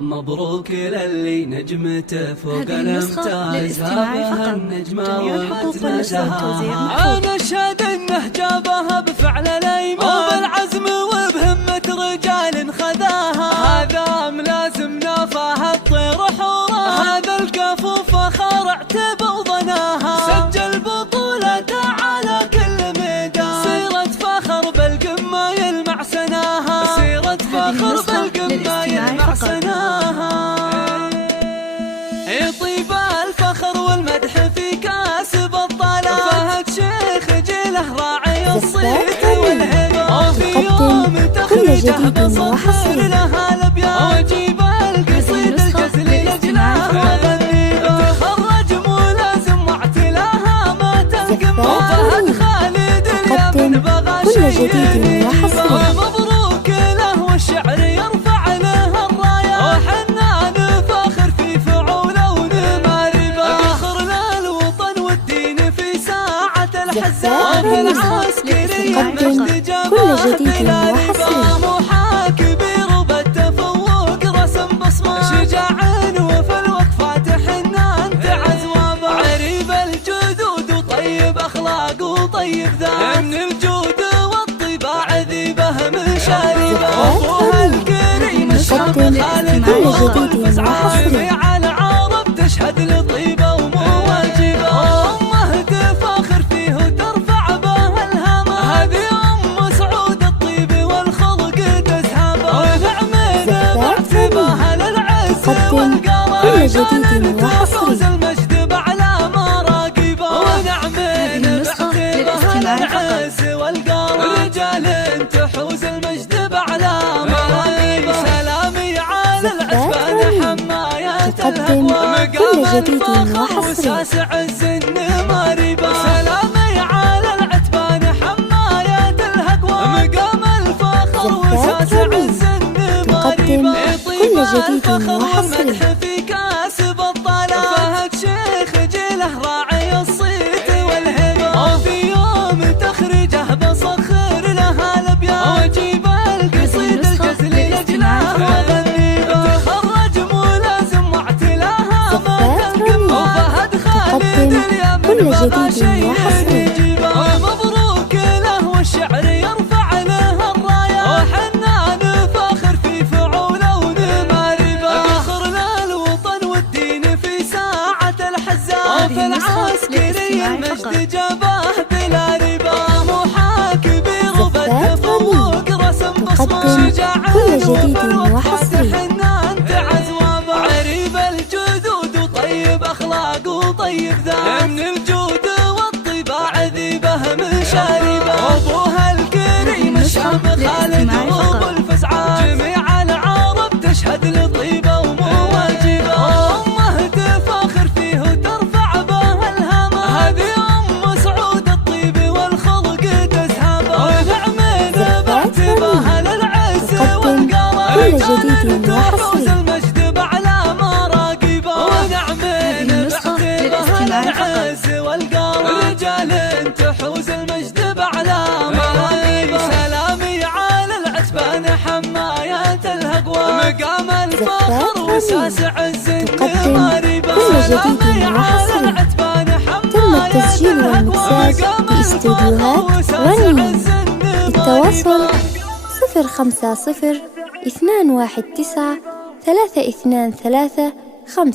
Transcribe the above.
مبروك للي نجمته فوق الامتاز، هابها النجمة وتنازها. أنا أشهد إنه جابها بفعل الأيمان وبالعزم وبهمة رجال خذاها. هذا ملازم نافاه الطير حورا، هذا الكفو فخر اعتب وضناها. سجل بطولته على كل ميدان، سيرة فخر بالقمة يلمع سناها، سيرة فخر بالقمة يلمع سناها. يطيب الفخر والمدح في كاسب الطلال، فهد شيخ جيله راعي الصيت والهبة، وفي يوم تخرجه بصفر لها الابيات، وجيب القصيد الجزل لجلها غنيبة. تخرج ملازم واعتلاها ما تنقم، وفهد خالد اليمن بغى شيء. ومبروك له والشعر يرفع له الراية، وحنان فاخر في فعوله ونماربه. فخر للوطن والدين في ساعة الحزان، وفي العسكرية مجد جابه بلا ربا. موحى كبير وبالتفوق رسم بصمة، شجاع وفي الوقفات حنان تعز وابا. عريب الجدود وطيب أخلاق وطيب ذات، من الجود والطباع ذيبه من شاربه. أبوها الكريم الشاب خالد والفزعة، جميع العرب تشهد لطيبه ومواجبه. أمه تفاخر فيه وترفع به الهمة، هذه أم سعود الطيب والخلق تزهبه. ونعمين معتبها للعز والقرار، جعلت تحوز المجد بأعلى مراقبه. ونعمين معتبها للعز والقرار، رجال تحوز المجد بأعلى مراقبه. سلامي على العتبان حمايات الهقوى، مقام الفخر وساسع عز النماربه. سلامي على العتبان حمايات الهقوى، مقام الفخر وساسع عز النماربه. يطيب الفخر والمدح في كاسب الطلال، فهد شيخ جيله راعي الصيت والهبه. وفي يوم تخرجه بصخر لها الابيات، وجيب القصيد الجزل لجلها غنيبه. تخرج ملازم واعتلاها ما تنقم، وفهد خالد اليمن بغى شيء يجيبه. ومبروك له والشعر يرفع له الراية، وحنان فاخر في فعوله ونماربه. فخر للوطن والدين في ساعة الحزان، وفي العسكرية المجد جابه بلا ربا. موحى كبير وبالتفوق رسم بصمة، شجاع وفي الوقفات حنان تعز وابا. عريب الجدود وطيب أخلاق وطيب ذات، من الجود والطباع ذيبه من شاربه. أبوها الكريم الشاب خالد وابو الفزعة، جميع العرب تشهد لطيبه ومواجبه. أمه تفاخر فيه وترفع به الهمة، هذه أم سعود الطيب والخلق تزهبه. ونعمين معتبها للعز والقرار، جعلت تحوز المجد بأعلى مراقبه. ونعمين معتبها للعز والقرار، رجال تحوز المجد بأعلى مراقبه. سلامي على العتبان حمايات الهقوى، مقام الفخر وساسع عز النماربه. سلامي على العتبان حمايات الهقوى، مقام الفخر وساسع عز التواصل 050 219 323 5.